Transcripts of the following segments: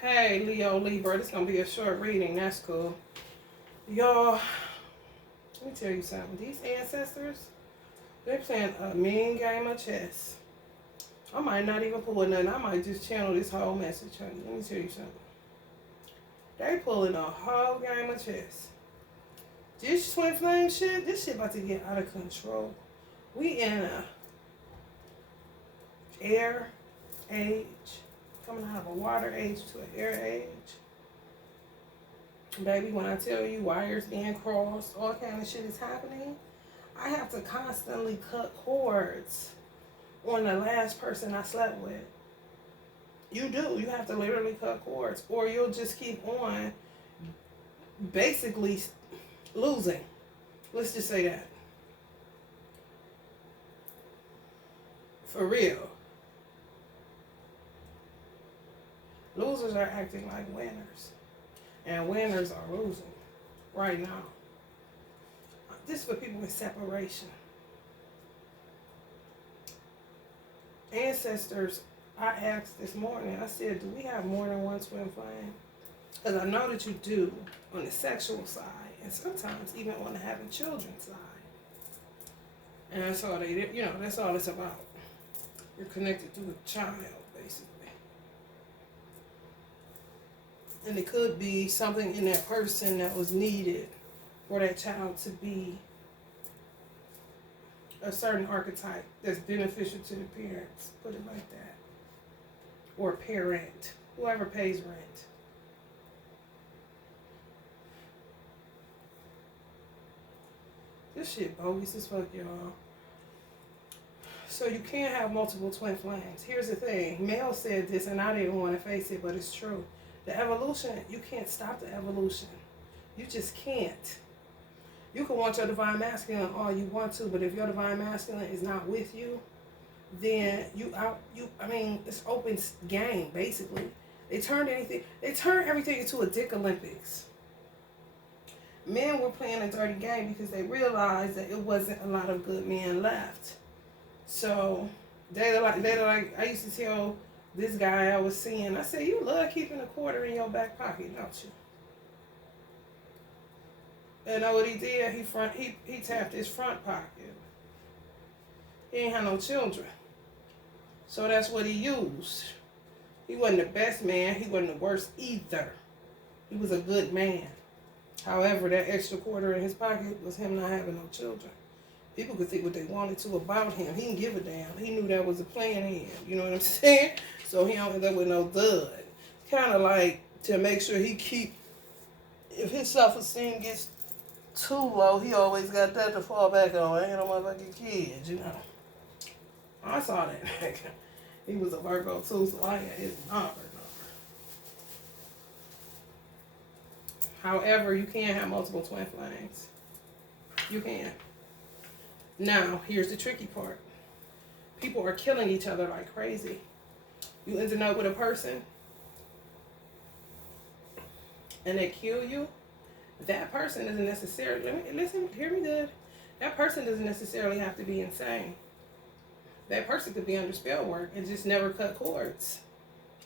Hey, Leo, Libra. This is going to be a short reading. That's cool. Y'all, let me tell you something. These ancestors, they're playing a mean game of chess. I might not even pull nothing. I might just channel this whole message, honey. Let me tell you something. They pulling a whole game of chess. This twin flame shit, this shit about to get out of control. We in a air age, coming out of a water age to an air age. Baby, when I tell you wires being crossed, all kind of shit is happening, I have to constantly cut cords on the last person I slept with. You do. You have to literally cut cords, or you'll just keep on basically losing. Let's just say that. For real. Losers are acting like winners. And winners are losing right now. This is for people in separation. Ancestors, I asked this morning, I said, do we have more than one twin flame? Because I know that you do on the sexual side, and sometimes even on the having children side. And that's all they did, that's all it's about. You're connected to a child, basically. And it could be something in that person that was needed for that child to be a certain archetype that's beneficial to the parents, put it like that. Or parent, whoever pays rent. This shit bogus as fuck, y'all. So you can't have multiple twin flames. Here's the thing. Mel said this, and I didn't want to face it, but it's true. The evolution, you can't stop the evolution. You just can't. You can want your divine masculine all you want to, but if your divine masculine is not with you, then it's open game, basically. They turned everything into a dick Olympics. Men were playing a dirty game because they realized that it wasn't a lot of good men left. So they're like I used to tell this guy I was seeing, I said, you love keeping a quarter in your back pocket, don't you? And know what he did? He tapped his front pocket. He ain't had no children. So that's what he used. He wasn't the best man. He wasn't the worst either. He was a good man. However, that extra quarter in his pocket was him not having no children. People could think what they wanted to about him. He didn't give a damn. He knew that was a plan in him. You know what I'm saying? So he don't end up with no dud. Kind of like to make sure he keep, if his self-esteem gets too low, he always got that to fall back on. Ain't no motherfucking kids, you know. I saw that. He was a Virgo too, so I had his number. However, you can have multiple twin flames. You can. Now, here's the tricky part. People are killing each other like crazy. You end up with a person, and they kill you. That person doesn't necessarily, hear me good. That person doesn't necessarily have to be insane. That person could be under spell work and just never cut cords.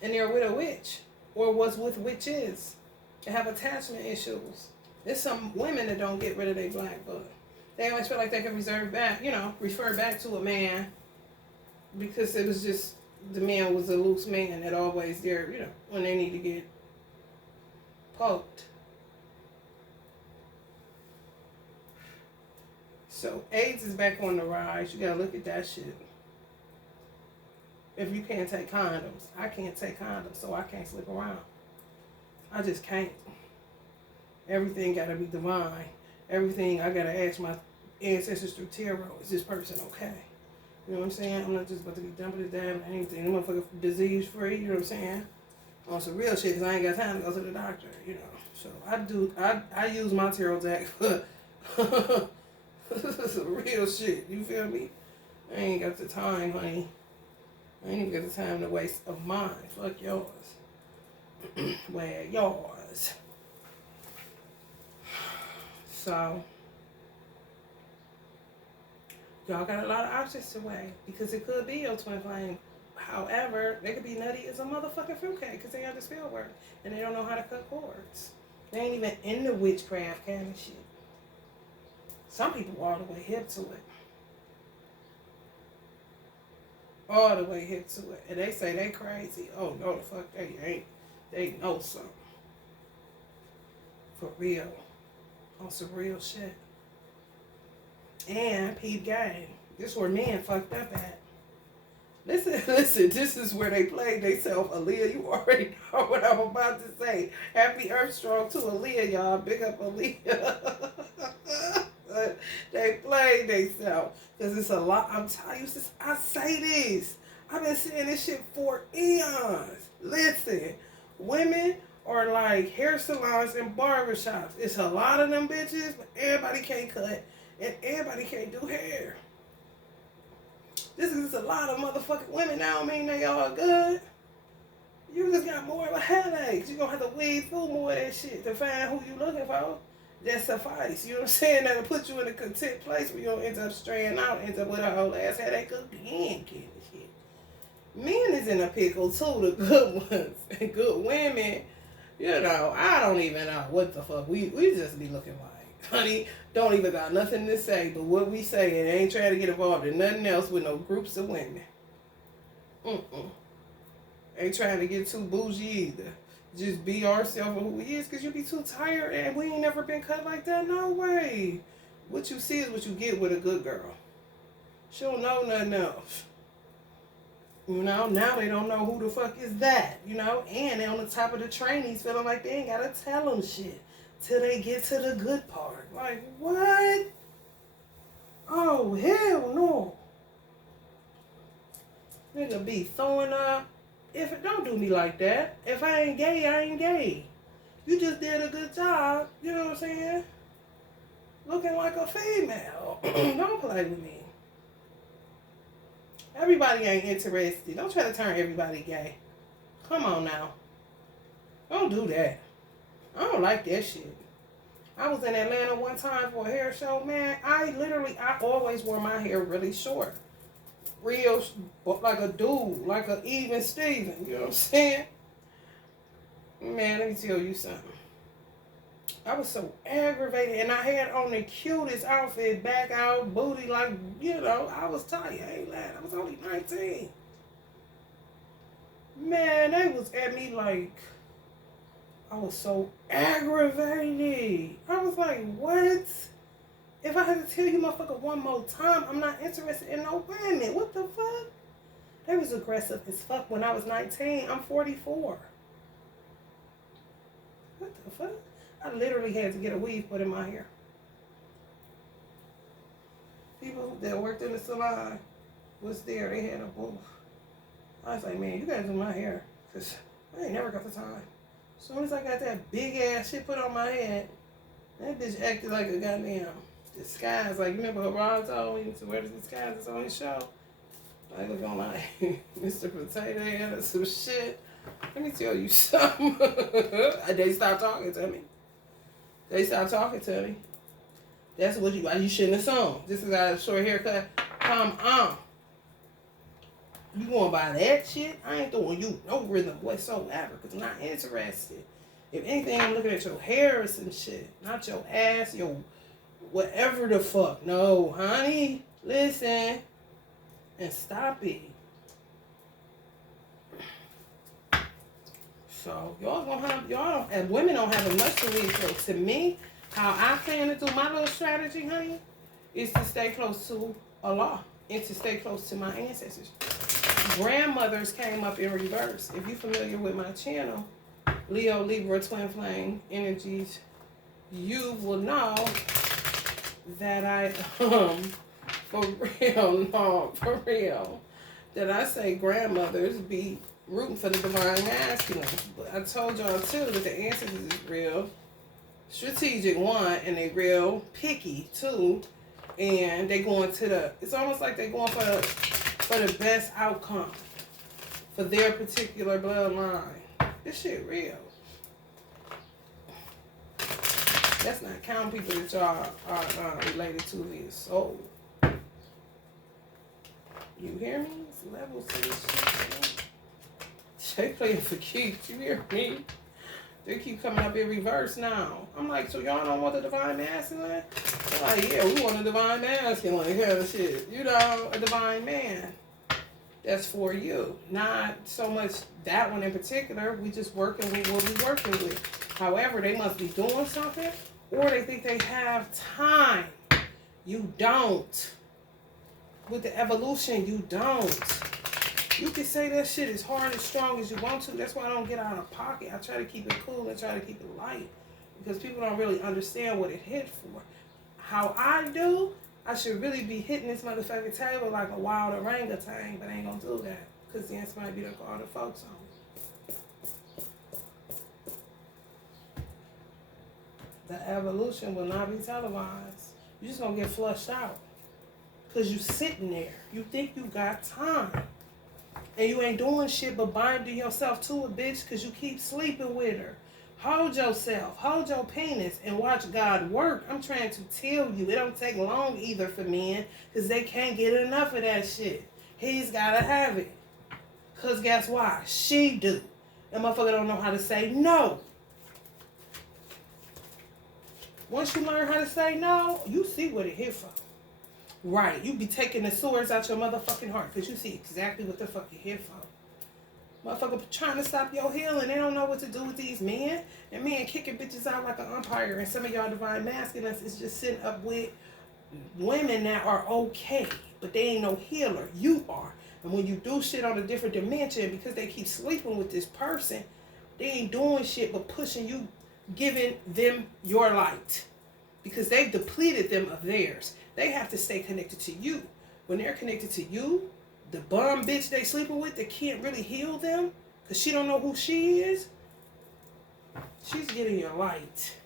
And they're with a witch, or was with witches. They have attachment issues. There's some women that don't get rid of their black book. They always feel like they can refer back to a man because it was just, the man was a loose man that always there, when they need to get poked. So AIDS is back on the rise. You gotta look at that shit. If you can't take condoms, I can't take condoms, so I can't slip around. I just can't. Everything gotta be divine. Everything I gotta ask my ancestors through tarot. Is this person okay? You know what I'm saying? I'm not just about to be dumping it down or anything. I'm motherfucker disease free. You know what I'm saying? On some real shit, because I ain't got time to go to the doctor. So I use my tarot deck for some real shit. You feel me? I ain't got the time, honey. I ain't even got the time to waste of mine. Fuck yours. Where yours. So y'all got a lot of options to weigh, because it could be your twin flame However, they could be nutty as a motherfucking fruitcake because they got the spell work and they don't know how to cut cords. They ain't even into witchcraft kind of shit. Some people are all the way hip to it. All the way hip to it. And they say they crazy. Oh, no, the fuck they ain't. They know something. For real. On some real shit. And peep game. This is where men fucked up at. Listen, this is where they play themselves. Aaliyah, you already know what I'm about to say. Happy Earth Strong to Aaliyah, y'all. Big up Aaliyah. They play themselves. Because it's a lot. I'm telling you, I say this. I've been saying this shit for eons. Listen, women are like hair salons and barbershops. It's a lot of them bitches, but everybody can't cut. And everybody can't do hair. This is a lot of motherfucking women now. I mean, they all good. You just got more of a headache. You're going to have to weed through more of that shit to find who you looking for. That suffice. You know what I'm saying? That'll put you in a content place where you don't end up straying out, end up with a whole ass headache again, kid and shit. Men is in a pickle too, the good ones. And good women, you know, I don't even know what the fuck. We just be looking like, honey, don't even got nothing to say, but what we say, and ain't trying to get involved in nothing else with no groups of women. Ain't trying to get too bougie either. Just be ourselves who we is, because you be too tired, and we ain't never been cut like that. No way. What you see is what you get with a good girl. She don't know nothing else. You know, now they don't know who the fuck is that, you know, and they on the top of the trainees feeling like they ain't gotta tell them shit till they get to the good part. Like, what? Oh, hell no. Nigga be throwing up. If it don't do me like that, if I ain't gay, I ain't gay. You just did a good job, you know what I'm saying? Looking like a female. Don't play with me. Everybody ain't interested. Don't try to turn everybody gay. Come on now. Don't do that. I don't like that shit. I was in Atlanta one time for a hair show, man. I always wore my hair really short. Real, like a dude, like a even Steven, you know what I'm saying? Man, let me tell you something. I was so aggravated, and I had on the cutest outfit, back out, booty, like, you know, I was tired. I ain't lying. I was only 19. Man, they was at me like, I was so aggravated. I was like, what? If I had to tell you, motherfucker, one more time, I'm not interested in no women. What the fuck? They was aggressive as fuck when I was 19. I'm 44. What the fuck? I literally had to get a weave put in my hair. People that worked in the salon was there. They had a booth. I was like, man, you gotta do my hair. Because I ain't never got the time. As soon as I got that big ass shit put on my head, that bitch acted like a goddamn disguise. Like, you remember Geraldo? He used to wear the disguises on his show. I look on like Mr. Potato Head or some shit. Let me tell you something. They stopped talking to me. They stopped talking to me. That's what you shouldn't assume. This is a short haircut. Come on. You gonna buy that shit? I ain't throwing you no rhythm whatsoever, because I'm not interested. If anything, I'm looking at your hair or some shit. Not your ass, your whatever the fuck. No, honey. Listen. And stop it. So y'all gonna have, and women don't have enough to read. So to me, how I plan to do my little strategy, honey, is to stay close to Allah and to stay close to my ancestors. Grandmothers came up in reverse. If you're familiar with my channel, Leo, Libra, Twin Flame Energies, you will know that I for real, that I say grandmothers be rooting for the divine masculine. But I told y'all too that the ancestors is real strategic, one, and they real picky too, and they going to it's almost like they going for the best outcome for their particular bloodline. This shit real. That's not counting people that y'all are related to his soul. You hear me? It's levels to this shit. They playing for keeps. You hear me? They keep coming up in reverse now. I'm like, so y'all don't want the divine masculine? They're like, yeah, we want a divine masculine kind of shit. You know, a divine man. That's for you. Not so much that one in particular. We just working with what we working with. However, they must be doing something, or they think they have time. You don't. With the evolution, you don't. You can say that shit as hard and strong as you want to. That's why I don't get out of pocket. I try to keep it cool and try to keep it light. Because people don't really understand what it hit for. How I do, I should really be hitting this motherfucking table like a wild orangutan, but I ain't gonna do that. Because then somebody be done call the folks on. The evolution will not be televised. You're just gonna get flushed out. Because you sitting there. You think you got time. And you ain't doing shit but binding yourself to a bitch because you keep sleeping with her. Hold yourself. Hold your penis and watch God work. I'm trying to tell you. It don't take long either for men because they can't get enough of that shit. He's got to have it. Because guess why? She do. That motherfucker don't know how to say no. Once you learn how to say no, you see what it hit for. Right, you be taking the swords out your motherfucking heart because you see exactly what the fuck you here for. Motherfucker trying to stop your healing. They don't know what to do with these men. And men kicking bitches out like an umpire. And some of y'all divine masculines is just sitting up with women that are okay. But they ain't no healer. You are. And when you do shit on a different dimension, because they keep sleeping with this person, they ain't doing shit but pushing you, giving them your light. Because they've depleted them of theirs. They have to stay connected to you. When they're connected to you, the bum bitch they sleeping with that can't really heal them because she don't know who she is, she's getting your light.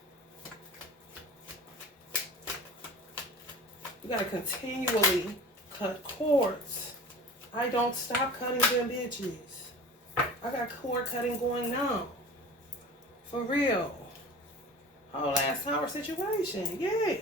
You gotta continually cut cords. I don't stop cutting them bitches. I got cord cutting going now. For real. Whole last tower situation. Yeah.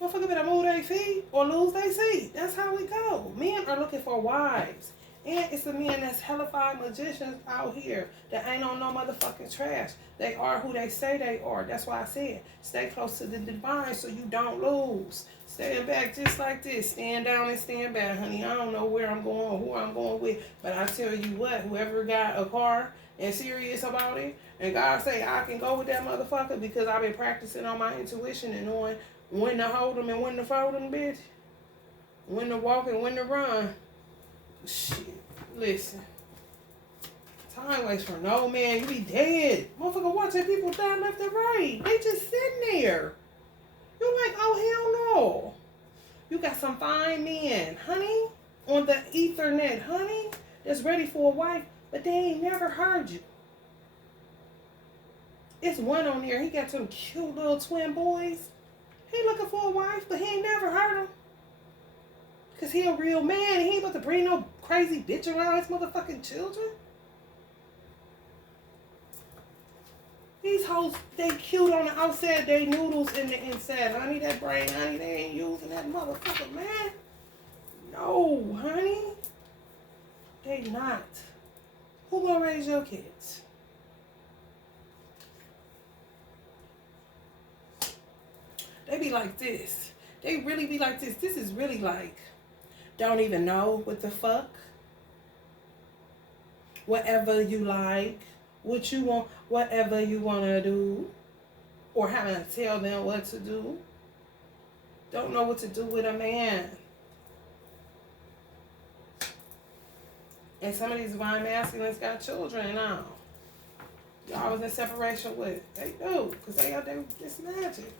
Motherfucker better move their feet or lose their seat. That's how we go. Men are looking for wives. And it's the men that's hellified magicians out here that ain't on no motherfucking trash. They are who they say they are. That's why I said stay close to the divine so you don't lose. Stand back just like this. Stand down and stand back, honey. I don't know where I'm going or who I'm going with. But I tell you what, whoever got a car and serious about it, and God say I can go with that motherfucker because I've been practicing on my intuition and knowing when to hold them and when to fold them, bitch. When to walk and when to run. Shit. Listen. Time waits for no man. You be dead. Motherfucker watching people die left and right. They just sitting there. You're like, oh, hell no. You got some fine men, honey, on the ethernet, honey, that's ready for a wife, but they ain't never heard you. It's one on there. He got some cute little twin boys. He looking for a wife, but he ain't never heard him. Because he a real man. And he ain't about to bring no crazy bitch around his motherfucking children. These hoes, they cute on the outside. They noodles in the inside. Honey, that brain, honey, they ain't using that motherfucker, man. No, honey. They not. Who gonna raise your kids? They be like this. They really be like this. This is really like, don't even know what the fuck. Whatever you like. What you want. Whatever you want to do. Or having to tell them what to do. Don't know what to do with a man. And some of these divine masculines got children now. Y'all was in separation with. They do. Because they out there it's magic.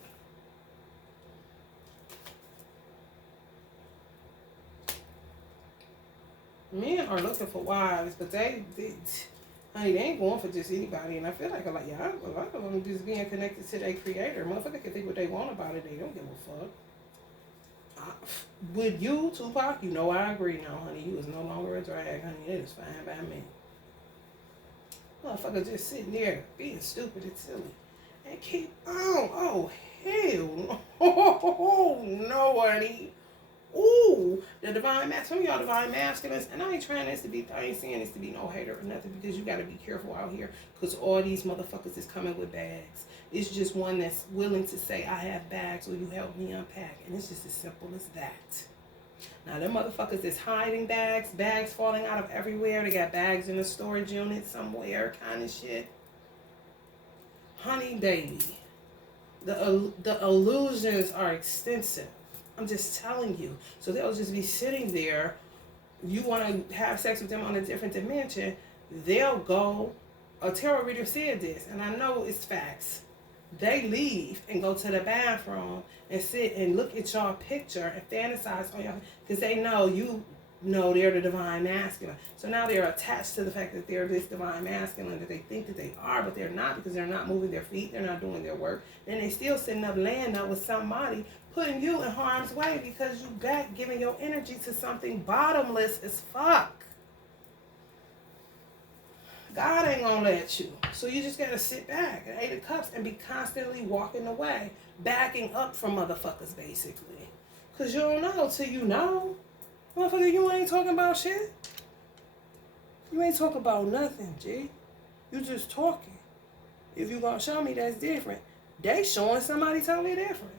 Men are looking for wives, but honey, they ain't going for just anybody. And I feel like a lot of them just being connected to their creator. Motherfucker can think what they want about it. They don't give a fuck. With you, Tupac, you know I agree now, honey. You was no longer a drag, honey. It is fine by me. Motherfucker just sitting there being stupid and silly. And keep on. Oh, hell no. Oh, no, honey. Ooh, the divine masculine. Some of y'all divine masculines, and I ain't saying this to be no hater or nothing, because you gotta be careful out here, because all these motherfuckers is coming with bags. It's just one that's willing to say, I have bags, will you help me unpack? And it's just as simple as that. Now, them motherfuckers is hiding bags falling out of everywhere. They got bags in a storage unit somewhere, kind of shit. Honey, baby, the illusions are extensive. I'm just telling you. So they'll just be sitting there. You want to have sex with them on a different dimension. They'll go. A tarot reader said this, and I know it's facts. They leave and go to the bathroom and sit and look at y'all picture and fantasize on y'all, because they know they're the divine masculine. So now they're attached to the fact that they're this divine masculine that they think that they are, but they're not, because they're not moving their feet, they're not doing their work. Then they still sitting up laying up with somebody, putting you in harm's way because you back giving your energy to something bottomless as fuck. God ain't gonna let you. So you just gotta sit back at 8 of Cups and be constantly walking away, backing up from motherfuckers, basically. Because you don't know till you know. Motherfucker, you ain't talking about shit. You ain't talking about nothing, G. You just talking. If you gonna show me, that's different. They showing somebody totally different.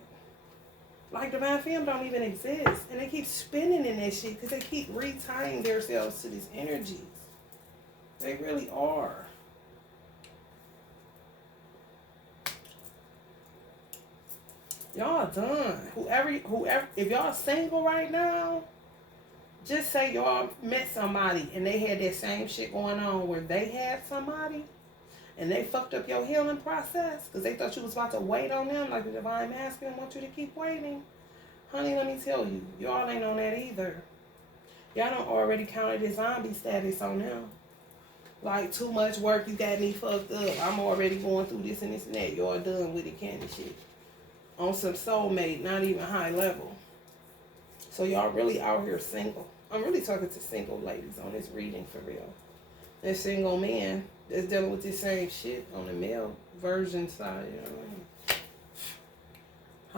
Like divine femme don't even exist. And they keep spinning in that shit because they keep retying themselves to these energies. They really are. Y'all done. Whoever, if y'all single right now, just say y'all met somebody and they had that same shit going on where they had somebody and they fucked up your healing process because they thought you was about to wait on them like the divine masculine want you to keep waiting. Honey, let me tell you, y'all ain't on that either. Y'all don't already counted the zombie status on them. Like, too much work, you got me fucked up. I'm already going through this and this and that. Y'all done with it, candy shit. On some soulmate, not even high level. So y'all really out here single. I'm really talking to single ladies on this reading for real. And single men that's dealing with this same shit on the male version side, you know what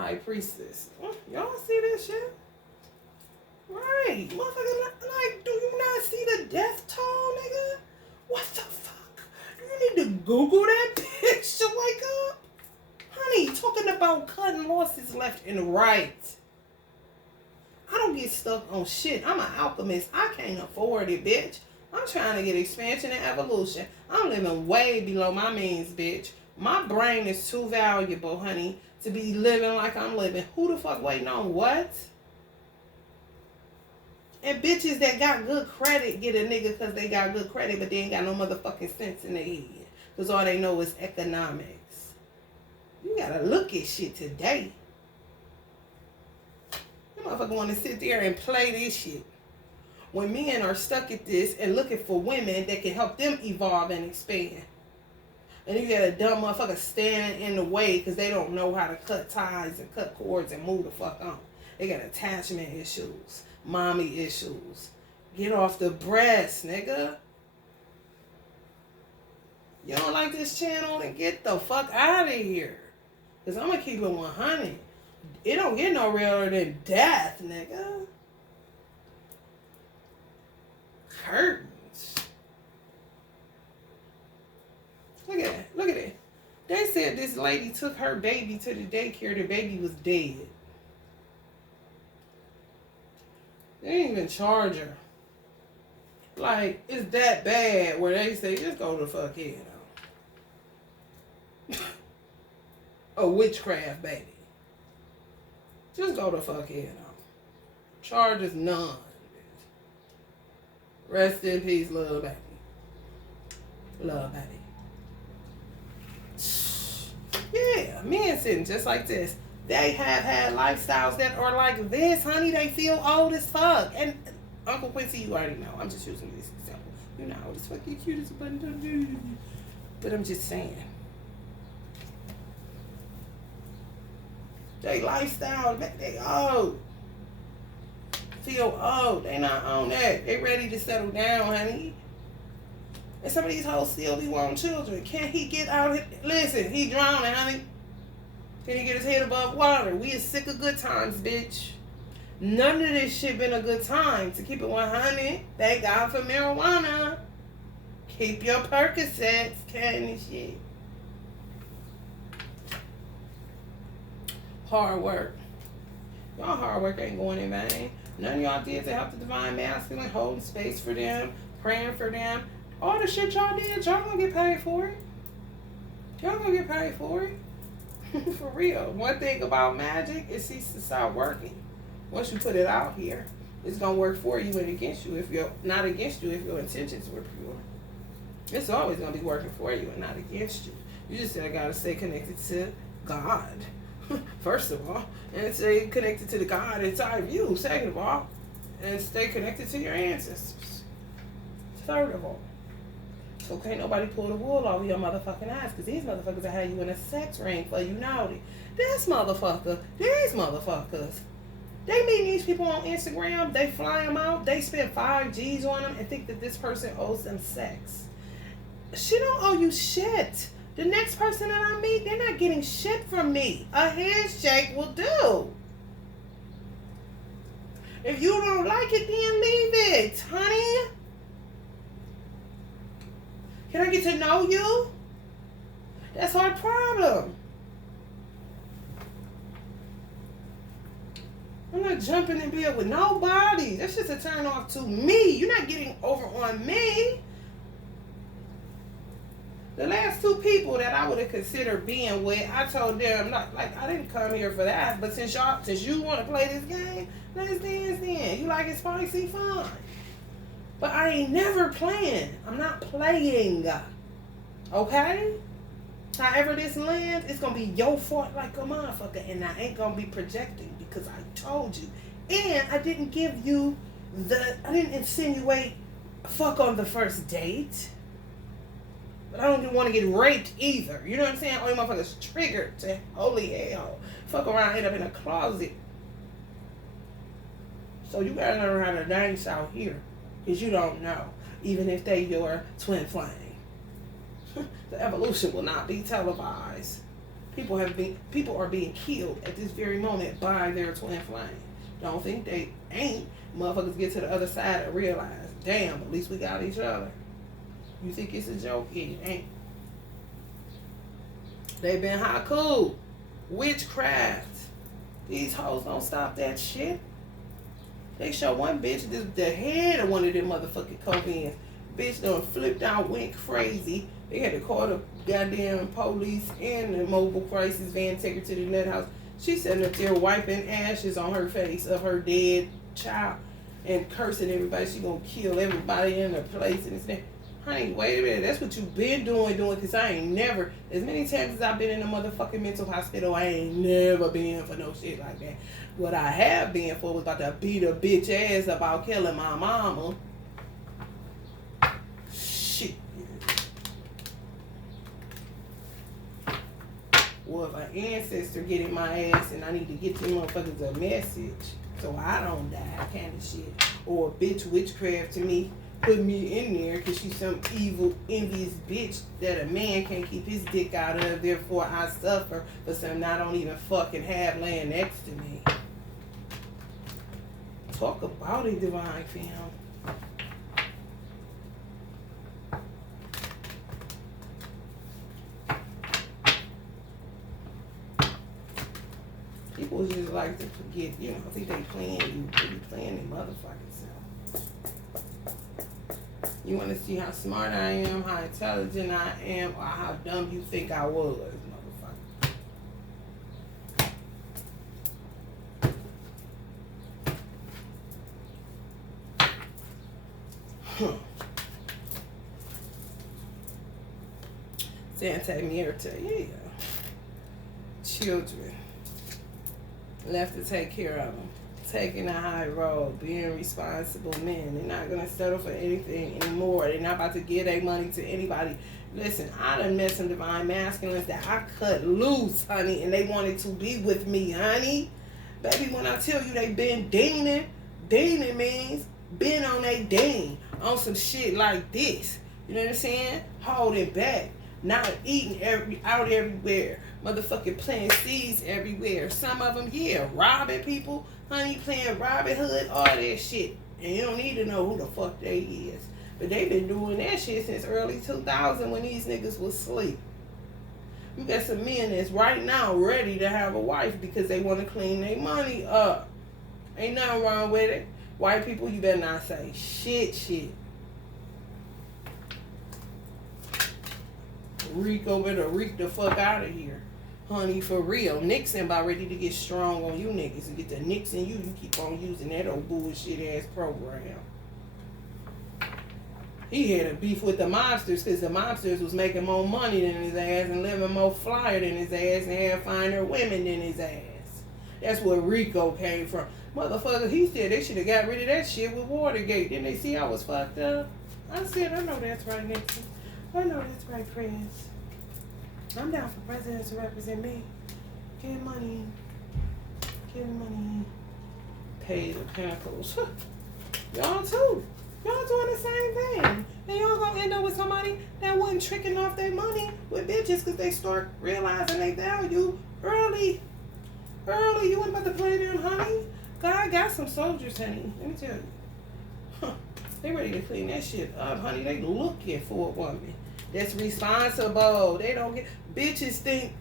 I mean? High priestess. Y'all see this shit? Right. Motherfucker, like, do you not see the death toll, nigga? What the fuck? Do you need to Google that bitch to wake up? Honey, talking about cutting losses left and right. I don't get stuck on shit. I'm an alchemist. I can't afford it, bitch. I'm trying to get expansion and evolution. I'm living way below my means, bitch. My brain is too valuable, honey, to be living like I'm living. Who the fuck waiting on what? And bitches that got good credit get a nigga because they got good credit, but they ain't got no motherfucking sense in their head. Because all they know is economics. You gotta look at shit today. You motherfucker want to sit there and play this shit. When men are stuck at this and looking for women that can help them evolve and expand. And you got a dumb motherfucker standing in the way because they don't know how to cut ties and cut cords and move the fuck on. They got attachment issues. Mommy issues. Get off the breast, nigga. You don't like this channel? Then get the fuck out of here. Because I'm going to keep it 100. It don't get no realer than death, nigga. Curtains. Look at that. Look at that. They said this lady took her baby to the daycare. The baby was dead. They didn't even charge her. Like, it's that bad where they say, just go to fuck head on. A witchcraft baby. Just go to fuck head on. Charges none. Rest in peace, little baby. Love baby. Yeah, men sitting just like this. They have had lifestyles that are like this, honey. They feel old as fuck. And Uncle Quincy, you already know. I'm just using this example. You're not old as fuck. You're cute as a button. But I'm just saying. They lifestyle, they old. Feel old. They not on that. They ready to settle down, honey. And some of these hoes still be wanting children. Can't he get out here? Listen, he drowning, honey. Can he get his head above water? We is sick of good times, bitch. None of this shit been a good time. To keep it 100, thank God for marijuana. Keep your Percocets, kind of shit. Hard work. Y'all hard work ain't going in vain. None of y'all did to help the divine masculine, holding space for them, praying for them. All the shit y'all did, y'all gonna get paid for it. Y'all gonna get paid for it. For real. One thing about magic, it ceases to start working. Once you put it out here, it's gonna work for you and against you. If you're not against you, if your intentions were pure, it's always gonna be working for you and not against you. You just gotta stay connected to God, first of all, and stay connected to the God inside of you, second of all, and stay connected to your ancestors, third of all. So can't nobody pull the wool over your motherfucking eyes, because these motherfuckers will have you in a sex ring for you naughty. This motherfucker, these motherfuckers, they meet these people on Instagram, they fly them out, they spend 5 G's on them and think that this person owes them sex. She don't owe you shit. The next person that I meet, they're not getting shit from me. A handshake will do. If you don't like it, then leave it, honey. Can I get to know you? That's our problem. I'm not jumping in bed with nobody. That's just a turn off to me. You're not getting over on me. The last 2 people that I would have considered being with, I told them, not like I didn't come here for that. But since you want to play this game, let's dance then. You like it spicy? Fine. But I ain't never playing. I'm not playing. Okay? However this lands, it's going to be your fault like a motherfucker. And I ain't going to be projecting because I told you. And I didn't give you I didn't insinuate fuck on the first date. But I don't want to get raped either. You know what I'm saying? All you motherfuckers triggered to holy hell. Fuck around, end up in a closet. So you gotta learn how to dance out here. Because you don't know. Even if they your twin flame. The evolution will not be televised. People are being killed at this very moment by their twin flame. Don't think they ain't. Motherfuckers get to the other side and realize, damn, at least we got each other. You think it's a joke? It ain't. They been haiku. Witchcraft. These hoes don't stop that shit. They show one bitch the head of one of them motherfucking cokeheads. Bitch done flipped out, went crazy. They had to call the goddamn police and the mobile crisis van, take her to the nut house. She sitting up there wiping ashes on her face of her dead child and cursing everybody. She gonna kill everybody in the place and it's honey, wait a minute. That's what you been doing, because I ain't never, as many times as I've been in a motherfucking mental hospital, I ain't never been for no shit like that. What I have been for was about to beat a bitch ass about killing my mama. Shit. Or if an ancestor getting my ass and I need to get them motherfuckers a message so I don't die, kind of shit. Or a bitch witchcraft to me. Put me in there because she's some evil, envious bitch that a man can't keep his dick out of. Therefore, I suffer for something I don't even fucking have laying next to me. Talk about a divine film. People just like to forget, I think they playing you. They be playing their motherfucking self. You want to see how smart I am, how intelligent I am, or how dumb you think I was, motherfucker. Santa Muerta, yeah. Children. Left to take care of them. Taking a high road, being responsible men. They're not going to settle for anything anymore. They're not about to give their money to anybody. Listen, I done met some divine masculines that I cut loose, honey, and they wanted to be with me, honey. Baby, when I tell you they been deaning means been on they dean on some shit like this. You know what I'm saying? Holding back. Not eating out everywhere. Motherfucking planting seeds everywhere. Some of them, yeah, robbing people. Honey, playing Robin Hood, all that shit. And you don't need to know who the fuck they is. But they been doing that shit since early 2000 when these niggas was asleep. You got some men that's right now ready to have a wife because they want to clean their money up. Ain't nothing wrong with it. White people, you better not say shit. Rico better reek the fuck out of here. Honey, for real. Nixon about ready to get strong on you niggas and get the nicks in you. You keep on using that old bullshit ass program. He had a beef with the mobsters because the mobsters was making more money than his ass and living more flyer than his ass and had finer women than his ass. That's where Rico came from. Motherfucker, he said they should have got rid of that shit with Watergate. Didn't they see I was fucked up? I said, I know that's right, Nixon. I know that's right, Prince. I'm down for president to represent me. Get money. Pay the Pentacles. Y'all too. Y'all doing the same thing. And y'all gonna end up with somebody that wasn't tricking off their money with bitches because they start realizing they value early. You wasn't about to play them, honey. God got some soldiers, honey. Let me tell you. They ready to clean that shit up, honey. They looking for a woman that's responsible. They don't get... Bitches think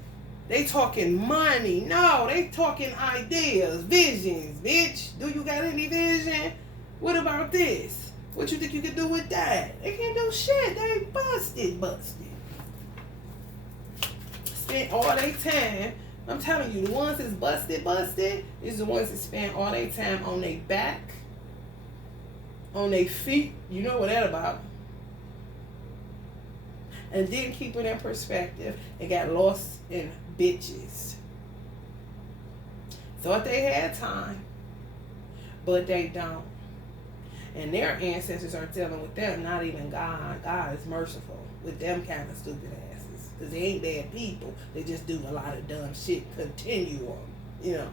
they talking money. No, they talking ideas, visions, bitch. Do you got any vision? What about this? What you think you can do with that? They can't do shit. They busted. Spent all their time. I'm telling you, the ones that's busted is the ones that spend all their time on their back, on their feet. You know what that about. And didn't keep it in perspective and got lost in bitches. Thought they had time, but they don't. And their ancestors are dealing with them, not even God. God is merciful with them kind of stupid asses. Because they ain't bad people. They just do a lot of dumb shit. Continue on. You know,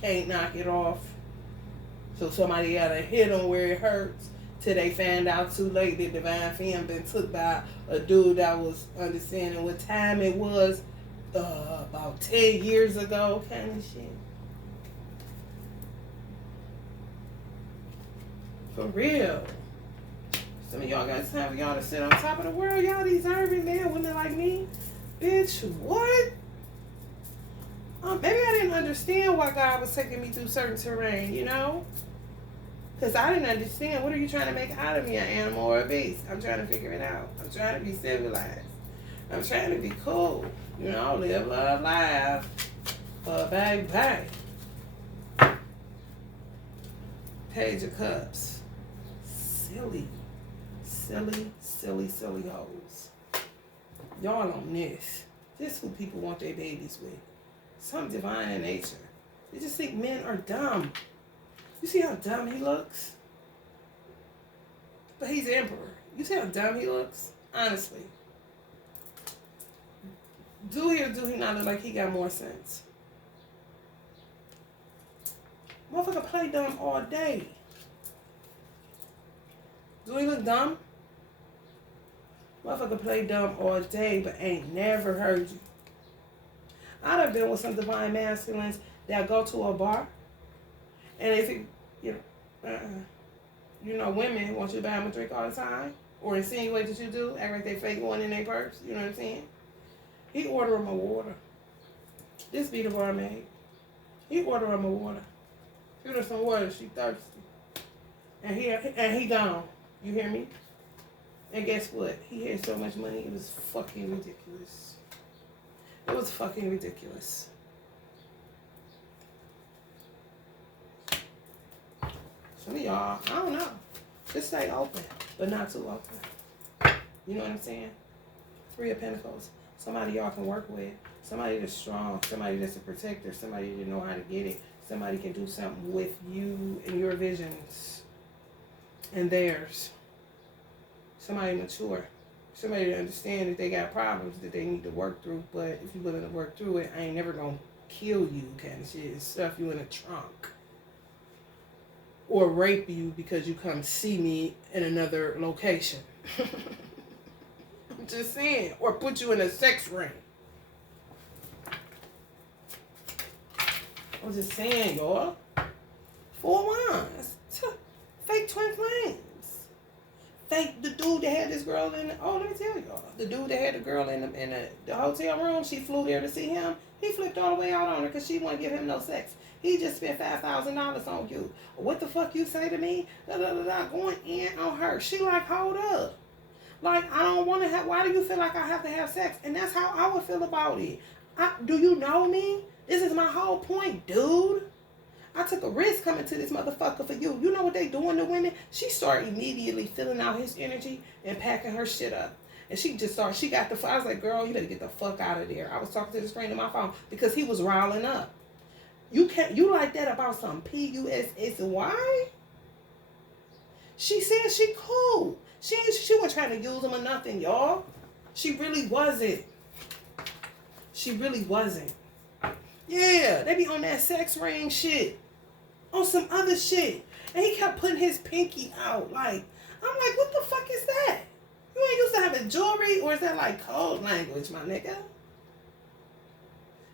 can't knock it off. So somebody gotta hit them where it hurts. Till they found out too late that Divine Femme been took by a dude that was understanding what time it was, about 10 years ago, kind of shit. For real. Some of y'all got time for y'all to sit on top of the world. Y'all deserving, man. Women like me. Bitch, what? Maybe I didn't understand why God was taking me through certain terrain, you know? Because I didn't understand. What are you trying to make out of me, an animal or a beast? I'm trying to figure it out. I'm trying to be civilized. I'm trying to be cool. You know, live, love, laugh. Bang. Page of Cups. Silly hoes. Y'all on this. This is who people want their babies with. Some divine in nature. They just think men are dumb. You see how dumb he looks? But he's the emperor. You see how dumb he looks? Honestly. Do he or do he not look like he got more sense? Motherfucker play dumb all day. Do he look dumb? Motherfucker play dumb all day but ain't never heard you. I'd have been with some divine masculines that go to a bar and if it, women want you to buy them a drink all the time or insinuate that you do, act like they fake one in their purse, you know what I'm saying? He order them a water. This be the barmaid. He order them a water. Give her some water, she thirsty. And he gone. You hear me? And guess what? He had so much money, it was fucking ridiculous. It was fucking ridiculous. Some of y'all, I don't know. Just stay open, but not too open. You know what I'm saying? 3 of Pentacles. Somebody y'all can work with. Somebody that's strong. Somebody that's a protector. Somebody that know how to get it. Somebody can do something with you and your visions and theirs. Somebody mature. Somebody to understand that they got problems that they need to work through. But if you're willing to work through it, I ain't never going to kill you kind of shit. Stuff you in a trunk. Or rape you because you come see me in another location. I'm Just saying. Or put you in a sex ring. I'm just saying, y'all. 4 wands. Fake twin flames. Fake the dude that had this girl in the, oh, let me tell y'all. The dude that had the girl in the hotel room, she flew there to see him. He flipped all the way out on her because she wouldn't give him no sex. He just spent $5,000 on you. What the fuck you say to me? Going in on her. She like, hold up. Like, I don't want to have, why do you feel like I have to have sex? And that's how I would feel about it. Do you know me? This is my whole point, dude. I took a risk coming to this motherfucker for you. You know what they doing to women? She started immediately filling out his energy and packing her shit up. And she just started, she got the, I was like, girl, you better get the fuck out of there. I was talking to the screen of my phone because he was riling up. You can't, you like that about some P-U-S-S-Y? She said she cool. She wasn't trying to use him or nothing, y'all. She really wasn't. She really wasn't. Yeah, they be on that sex ring shit. On some other shit. And he kept putting his pinky out. Like, I'm like, what the fuck is that? You ain't used to having jewelry? Or is that like code language, my nigga?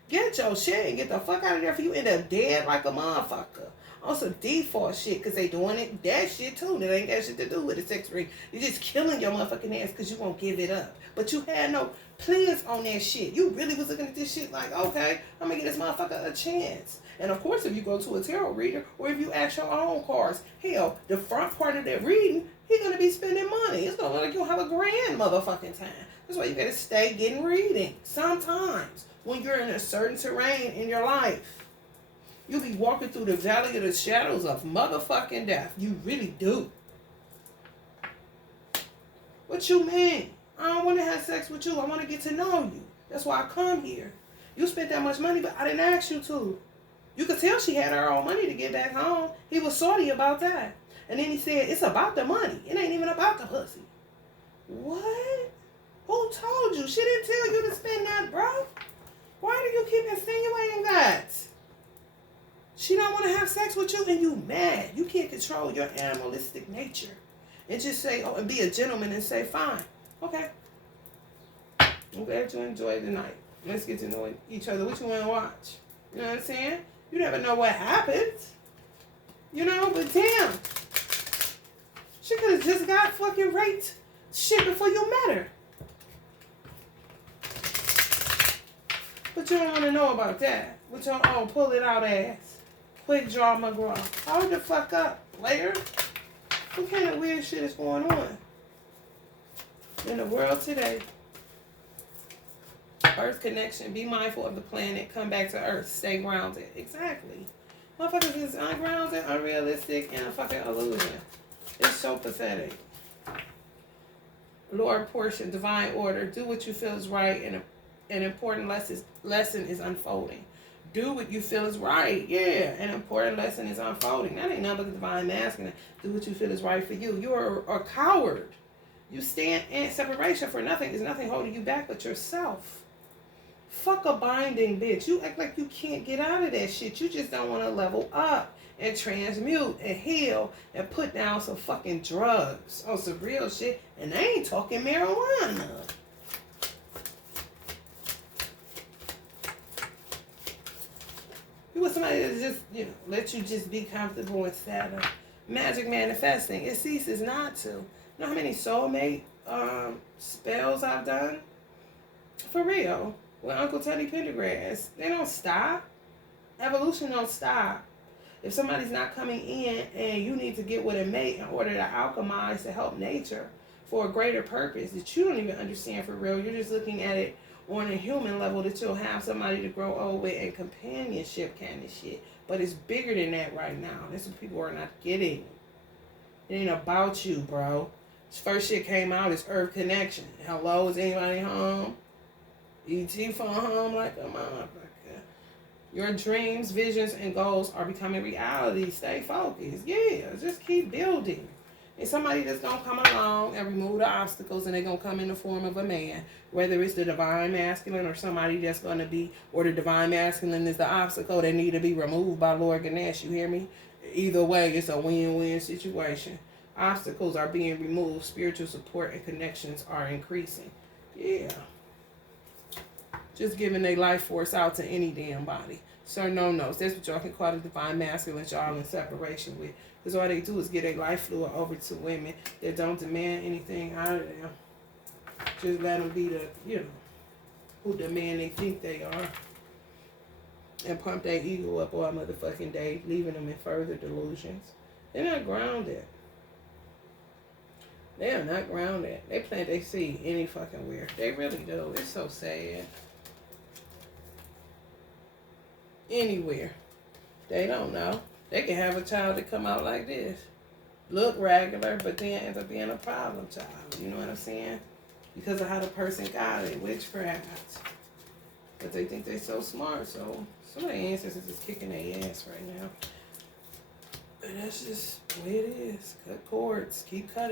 Get your shit and get the fuck out of there for you end up dead like a motherfucker. On some default shit, because they doing it, that shit too. That ain't got shit to do with a sex ring. You're just killing your motherfucking ass because you won't give it up. But you had no plans on that shit. You really was looking at this shit like, okay, I'm going to give this motherfucker a chance. And of course, if you go to a tarot reader or if you ask your own cards, hell, the front part of that reading, he's going to be spending money. It's going to look like you'll have a grand motherfucking time. That's why you got to stay getting reading. Sometimes, when you're in a certain terrain in your life, you'll be walking through the valley of the shadows of motherfucking death. You really do. What you mean? I don't want to have sex with you. I want to get to know you. That's why I come here. You spent that much money, but I didn't ask you to. You could tell she had her own money to get back home. He was salty about that. And then he said, it's about the money. It ain't even about the pussy. What? Who told you? She didn't tell you to spend that, bro. Why do you keep insinuating that? She don't want to have sex with you and you mad. You can't control your animalistic nature. And just say, oh, and be a gentleman and say, fine. Okay. I'm glad you enjoyed the night. Let's get to know each other. What you want to watch? You know what I'm saying? You never know what happens. You know, but damn. She could have just got fucking raped shit before you met her. But you don't want to know about that. With your own pull it out ass. Quick draw McGraw. Hold the fuck up, player. What kind of weird shit is going on in the world today? Earth connection. Be mindful of the planet. Come back to Earth. Stay grounded. Exactly. Motherfuckers is ungrounded, unrealistic, and a fucking illusion. It's so pathetic. Lord portion, divine order. Do what you feel is right, and an important lesson is unfolding. Do what you feel is right. Yeah, an important lesson is unfolding. That ain't nothing but the divine masculine. Do what you feel is right for you. You are a coward. You stand in separation for nothing. There's nothing holding you back but yourself. Fuck a binding, bitch. You act like you can't get out of that shit. You just don't want to level up and transmute and heal and put down some fucking drugs on some real shit. And they ain't talking marijuana. You want somebody to just, let you just be comfortable instead of magic manifesting. It ceases not to. You know how many soulmate spells I've done? For real. With Uncle Teddy Pendergrass. They don't stop. Evolution don't stop. If somebody's not coming in and you need to get with a mate in order to alchemize to help nature for a greater purpose that you don't even understand for real, you're just looking at it on a human level that you'll have somebody to grow old with and companionship kind of shit. But it's bigger than that right now. That's what people are not getting. It ain't about you, bro. This first shit came out is Earth Connection. Hello, is anybody home? E.T. phone home like a motherfucker. Your dreams, visions, and goals are becoming reality. Stay focused. Yeah, just keep building. And somebody that's going to come along and remove the obstacles, and they're going to come in the form of a man. Whether it's the divine masculine or somebody that's going to be, or the divine masculine is the obstacle that need to be removed by Lord Ganesh. You hear me? Either way, it's a win-win situation. Obstacles are being removed. Spiritual support and connections are increasing. Yeah. Just giving their life force out to any damn body. So no-nos. That's what y'all can call the divine masculine y'all in separation with. Because all they do is get their life fluid over to women that don't demand anything out of them. Just let them be the, you know, who the man they think they are. And pump their ego up all motherfucking day, leaving them in further delusions. They're not grounded. They are not grounded. They plant their seed any fucking where. They really do. It's so sad. Anywhere. They don't know. They can have a child that come out like this. Look regular, but then end up being a problem child. You know what I'm saying? Because of how the person got it. Witchcraft. But they think they're so smart, so some of their ancestors is kicking their ass right now. And that's just the way it is. Cut cords. Keep cutting.